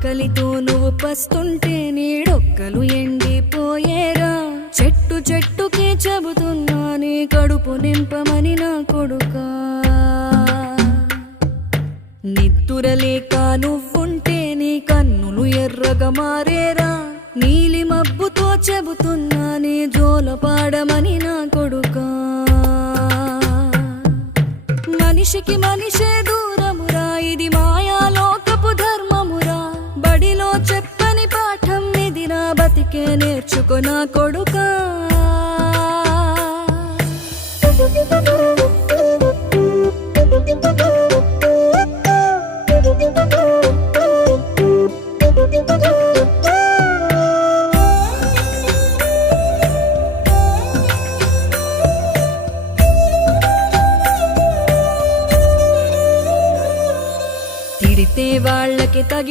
ఆకలితో నువ్వు పస్తుంటే నీడొక్కలు ఎండిపోయేరా. చెట్టు చెట్టుకే చెబుతున్నా నీ కడుపు నింపమని నా కొడుకా. నిద్దురలేక నువ్వుంటే నీ కన్నులు ఎర్రగా మారేరా. నీలి మబ్బుతో చెబుతున్నా నీ జోలపాడమని నా కొడుకా. మనిషికి మనిషే దూరమురా, ఇది మాయాలోకపు ధర్మమురా. బడిలో చెప్పని పాఠం ఇదిరా, బతికే నేర్చుకో నా కొడుకా.